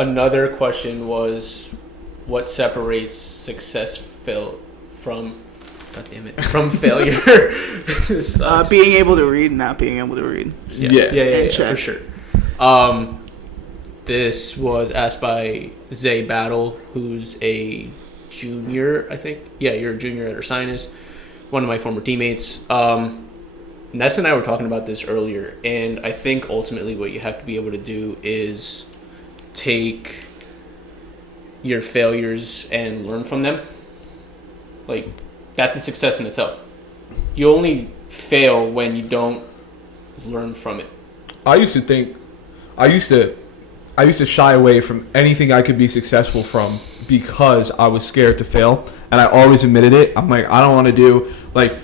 another question was, what separates success from failure? Being able to read and not being able to read. Yeah, for sure. This was asked by Zay Battle, who's a junior, I think. Yeah, you're a junior at Ursinus, one of my former teammates. Ness and I were talking about this earlier, and I think ultimately what you have to be able to do is take your failures and learn from them. Like, that's a success in itself. You only fail when you don't learn from it. I used to shy away from anything I could be successful from because I was scared to fail, and I always admitted it. I'm like, I don't want to do, like,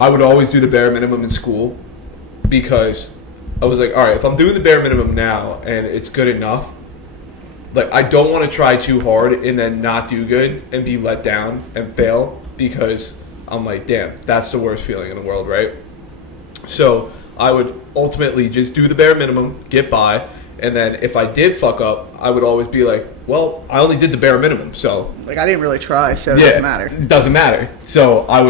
I would always do the bare minimum in school because I was like, all right, if I'm doing the bare minimum now and it's good enough, like, I don't want to try too hard and then not do good and be let down and fail, because I'm like, damn, that's the worst feeling in the world, right? So I would ultimately just do the bare minimum, get by, and then if I did fuck up, I would always be like, well, I only did the bare minimum, so... Like, I didn't really try, so it doesn't matter. It doesn't matter. So I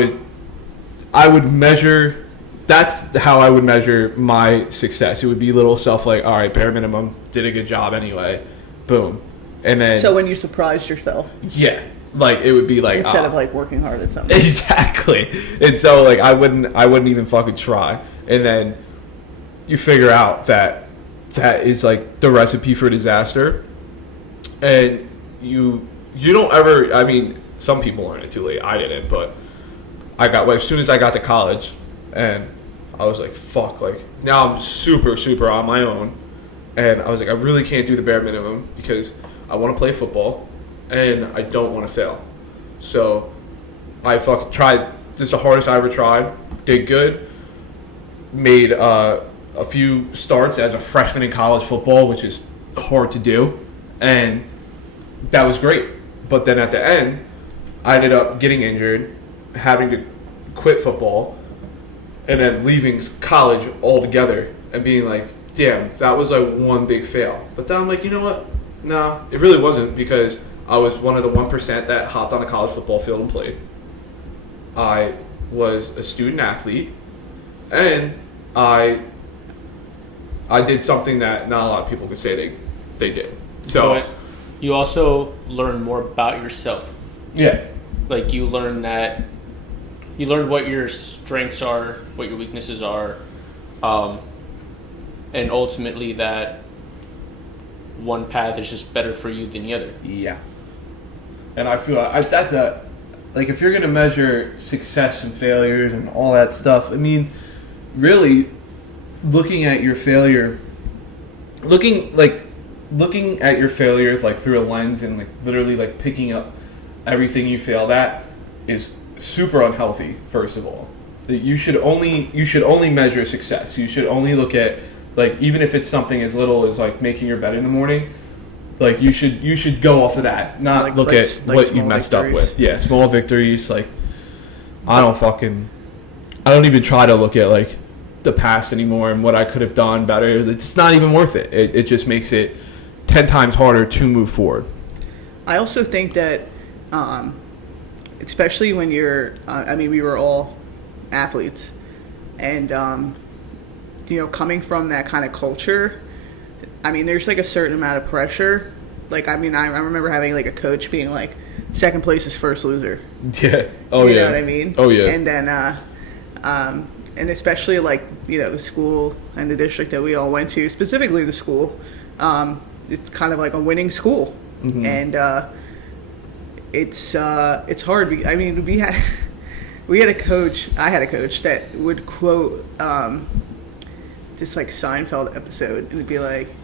would measure... That's how I would measure my success. It would be little stuff like, all right, bare minimum, did a good job anyway, boom. And then... So when you surprised yourself. Yeah. Like, it would be like... Instead of, like, working hard at something. Exactly. And so, like, I wouldn't even fucking try. And then you figure out that is, like, the recipe for disaster. And you don't ever... I mean, some people learn it too late. I didn't, but as soon as I got to college, and I was like, fuck, like, now I'm super, super on my own. And I was like, I really can't do the bare minimum because I want to play football and I don't want to fail. So I fucking tried. This is the hardest I ever tried. Did good. Made a few starts as a freshman in college football, which is hard to do. And that was great. But then at the end, I ended up getting injured, having to quit football, and then leaving college altogether and being like, damn, that was like one big fail. But then I'm like, you know what? No, it really wasn't, because I was one of the 1% that hopped on the college football field and played. I was a student athlete, and I did something that not a lot of people could say they did. So but you also learn more about yourself. Yeah. Like, you learn what your strengths are, what your weaknesses are, and ultimately that one path is just better for you than the other. Yeah. And I feel that's like, if you're going to measure success and failures and all that stuff, I mean, really looking at your failure, looking at your failures like through a lens and like literally like picking up everything you failed at is super unhealthy. First of all, you should only measure success. You should only look at, like, even if it's something as little as like making your bed in the morning, like you should go off of that, not look at what you messed up with. Yeah, small victories. Like, I don't even try to look at like the past anymore and what I could have done better. It's just not even worth it. It just makes it 10 times harder to move forward. I also think that, especially when you're, we were all athletes, and coming from that kind of culture, I mean, there's like a certain amount of pressure. Like, I mean, I remember having like a coach being like, second place is first loser. Yeah. Oh, yeah. You know what I mean? Oh, yeah. And then, and especially like, the school and the district that we all went to, specifically the school, it's kind of like a winning school. Mm-hmm. And it's hard. I mean, we had a coach. I had a coach that would quote this like Seinfeld episode, and it'd be like,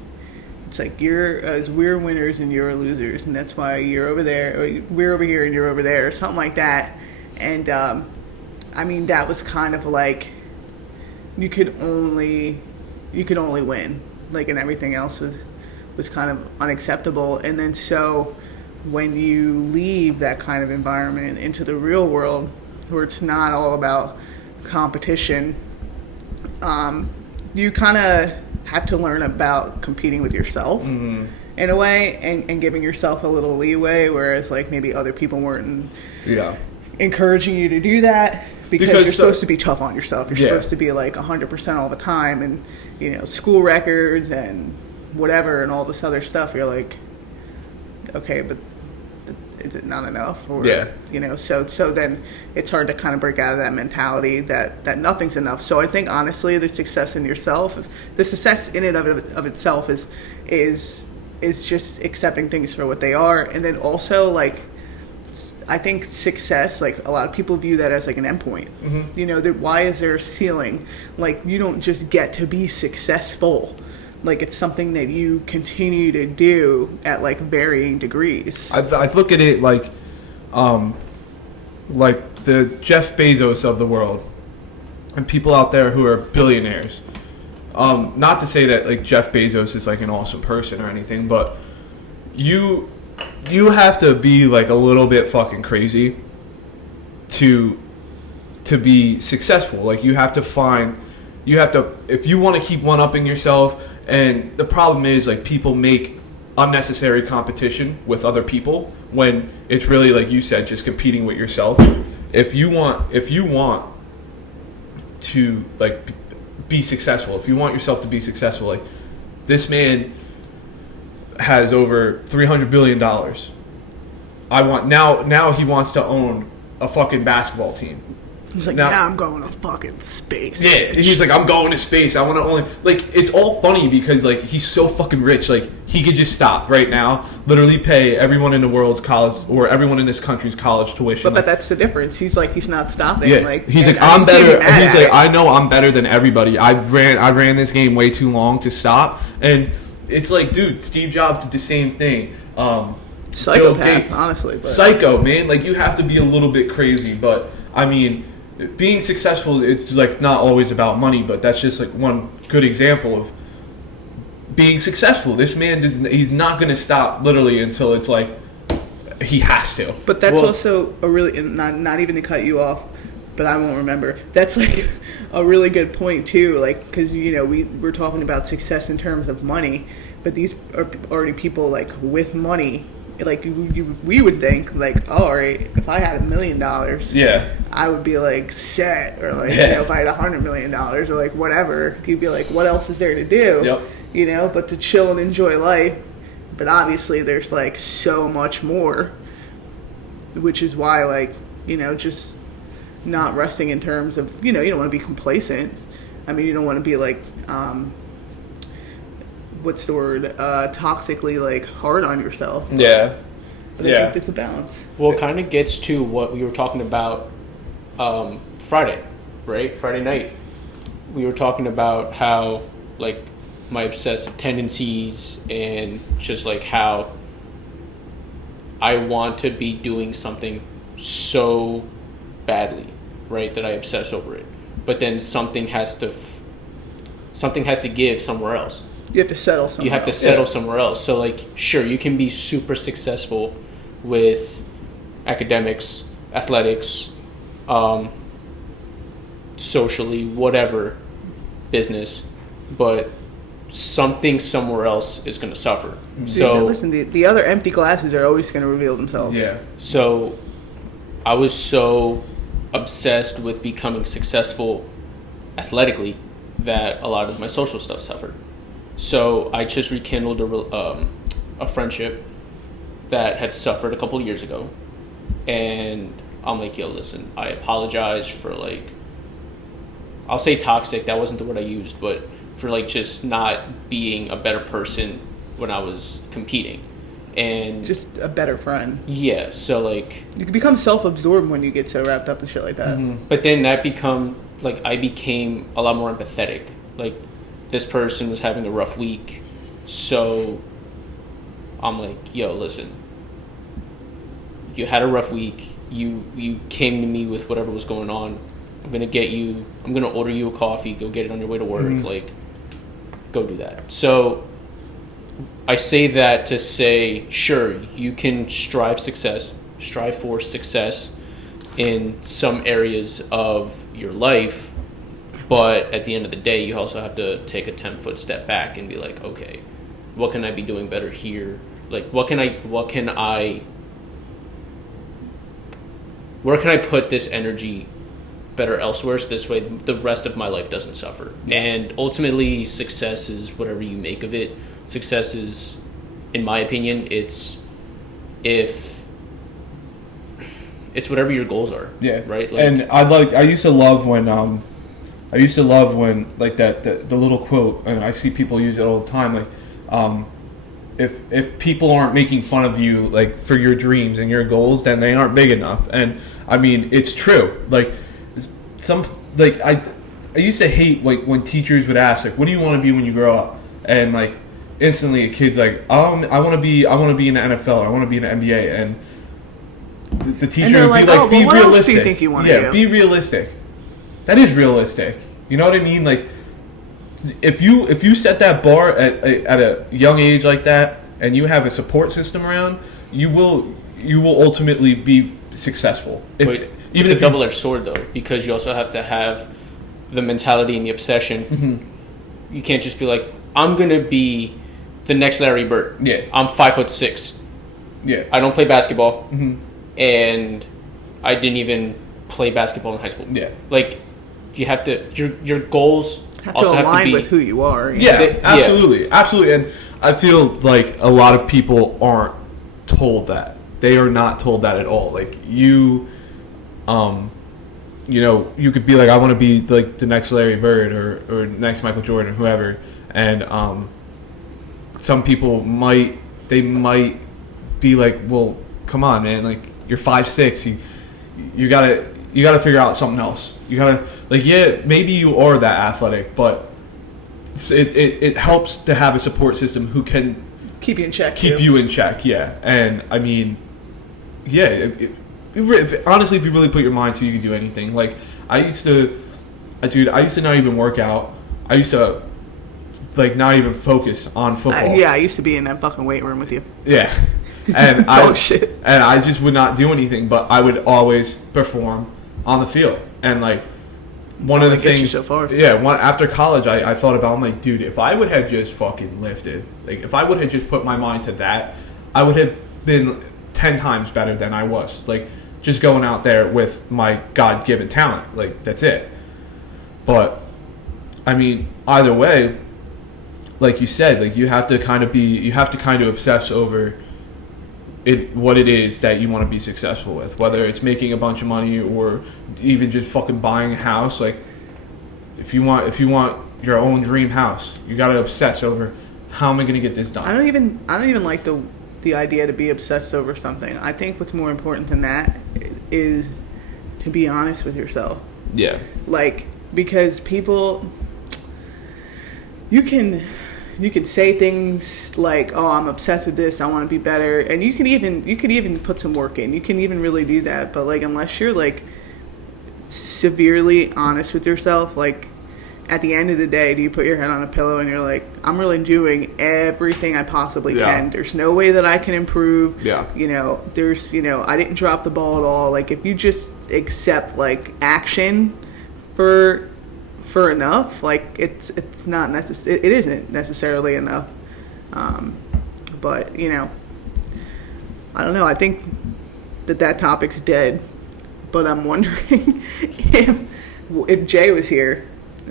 it's like, we're winners and you're losers, and that's why you're over there, or we're over here and you're over there, or something like that. And I mean, that was kind of like, you could only win, like, and everything else was kind of unacceptable. And then so when you leave that kind of environment into the real world, where it's not all about competition, you kind of have to learn about competing with yourself. Mm-hmm. in a way, and giving yourself a little leeway, whereas like maybe other people weren't encouraging you to do that because you're supposed to be tough on yourself. You're supposed to be like 100% all the time, and you know, school records and whatever and all this other stuff. You're like, okay, but is it not enough? Or, you know, so then it's hard to kind of break out of that mentality that nothing's enough. So I think honestly, the success in yourself, the success in and of itself is just accepting things for what they are. And then also, like, I think success, like, a lot of people view that as like an endpoint. You know, why is there a ceiling? Like, you don't just get to be successful. Like, it's something that you continue to do at like varying degrees. I look at it like the Jeff Bezos of the world and people out there who are billionaires. Not to say that like Jeff Bezos is like an awesome person or anything, but you have to be like a little bit fucking crazy to be successful. Like, you have to if you want to keep one-upping yourself. And the problem is, like, people make unnecessary competition with other people when it's really, like you said, just competing with yourself. If you want to like be successful, if you want yourself to be successful, like, this man has over $300 billion. Now he wants to own a fucking basketball team. He's like, now I'm going to fucking space. Yeah, bitch. He's like, I'm going to space. I want to only... Like, it's all funny because, like, he's so fucking rich. Like, he could just stop right now, literally pay everyone in the world's college, or everyone in this country's college tuition. But that's the difference. He's like, he's not stopping. Yeah, like, he's like, I'm better. He's like, I know I'm better than everybody. I ran this game way too long to stop. And it's like, dude, Steve Jobs did the same thing. Psychopath, honestly. But. Psycho, man. Like, you have to be a little bit crazy. But, I mean... being successful, it's like not always about money, but that's just like one good example of being successful. This man he's not going to stop literally until it's like he has to. But that's also a really, not even to cut you off, but I won't remember. That's like a really good point too, like, because you know we're talking about success in terms of money, but these are already people like with money. Like we would think like, oh, all right, if I had $1 million, I would be like set, or like you know, if I had $100 million or like whatever, you'd be like, what else is there to do? Yep. You know, but to chill and enjoy life. But obviously, there's like so much more, which is why, like, you know, just not resting in terms of, you know, you don't want to be complacent. I mean, you don't want to be like what's the word, toxically like hard on yourself. But I think it's a balance. Well, it kind of gets to what we were talking about Friday, right? Friday night. We were talking about how, like, my obsessive tendencies and just like how I want to be doing something so badly, right, that I obsess over it. But then something has to give somewhere else. You have to settle somewhere. You have to settle somewhere else. So, like, sure, you can be super successful with academics, athletics, socially, whatever, business, but something somewhere else is going to suffer. So listen, the other empty glasses are always going to reveal themselves. Yeah. So I was so obsessed with becoming successful athletically that a lot of my social stuff suffered. So I just rekindled a friendship that had suffered a couple of years ago. And I'm like, yo, listen, I apologize for, like, I'll say toxic, that wasn't the word I used, but for, like, just not being a better person when I was competing. And just a better friend. Yeah, so, like, you can become self-absorbed when you get so wrapped up in shit like that. Mm-hmm. But then I became a lot more empathetic. Like, this person was having a rough week, so I'm like, yo, listen, you had a rough week, you came to me with whatever was going on, I'm gonna order you a coffee, go get it on your way to work, like, go do that. So I say that to say, sure, you can strive for success in some areas of your life, but at the end of the day, you also have to take a 10-foot step back and be like, okay, what can I be doing better here? Like, where can I put this energy better elsewhere, so this way the rest of my life doesn't suffer. And ultimately, success is whatever you make of it. Success is, in my opinion, it's whatever your goals are. Yeah. Right. Like, and I used to love when like the little quote, and I see people use it all the time. Like, if people aren't making fun of you like for your dreams and your goals, then they aren't big enough. And I mean, it's true. Like, I used to hate like when teachers would ask like, what do you want to be when you grow up? And like instantly a kid's like, I want to be in the NFL, or I want to be in the NBA. And the teacher would be like, be what realistic. else do you think you want to do? Be realistic. That is realistic. You know what I mean? Like, if you set that bar at a young age like that, and you have a support system around, you will ultimately be successful. It's a double-edged sword, though, because you also have to have the mentality and the obsession. Mm-hmm. You can't just be like, I'm gonna be the next Larry Bird. Yeah. I'm 5'6". Yeah. I don't play basketball, Mm-hmm. and I didn't even play basketball in high school. Yeah. Like, you have to your goals have also to align have to be with who you are. Yeah, absolutely. And I feel like a lot of people aren't told that. They are not told that at all. Like, you could be like, I want to be like the next Larry Bird or next Michael Jordan or whoever, and some people might be like, well, come on, man, like, you're 5'6", you gotta figure out something else. You gotta, like, yeah, maybe you are that athletic, but it helps to have a support system who can keep you in check. Yeah. And I mean, yeah, honestly, if you really put your mind to, you can do anything. Like, I used to not even work out. I used to like not even focus on football. I used to be in that fucking weight room with you. Yeah. And shit. And I just would not do anything, but I would always perform on the field. And like, one of the things, so far. After college, I thought about, I'm like, dude, if I would have just fucking lifted, like, if I would have just put my mind to that, I would have been 10 times better than I was. Like, just going out there with my God-given talent, like, that's it. But I mean, either way, like you said, like, you have to kind of obsess over what it is that you want to be successful with, whether it's making a bunch of money or even just fucking buying a house. Like, if you want your own dream house, you got to obsess over, how am I going to get this done? I don't even like the idea to be obsessed over something. I think what's more important than that is to be honest with yourself. Yeah. Like, because people, you can say things like, oh, I'm obsessed with this, I want to be better, and you could even put some work in. You can even really do that, but like, unless you're like severely honest with yourself, like, at the end of the day, do you put your head on a pillow and you're like, I'm really doing everything I possibly can. There's no way that I can improve. Yeah. I didn't drop the ball at all. Like, if you just accept like action for enough, like, it isn't necessarily enough. But I don't know. I think that topic's dead. But I'm wondering if Jay was here,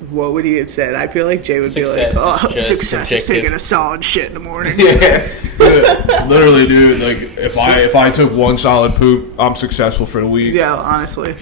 what would he have said? I feel like Jay would be like, "Oh, success is taking a solid shit in the morning." Yeah, literally, dude. Like, if I took one solid poop, I'm successful for the week. Yeah, honestly.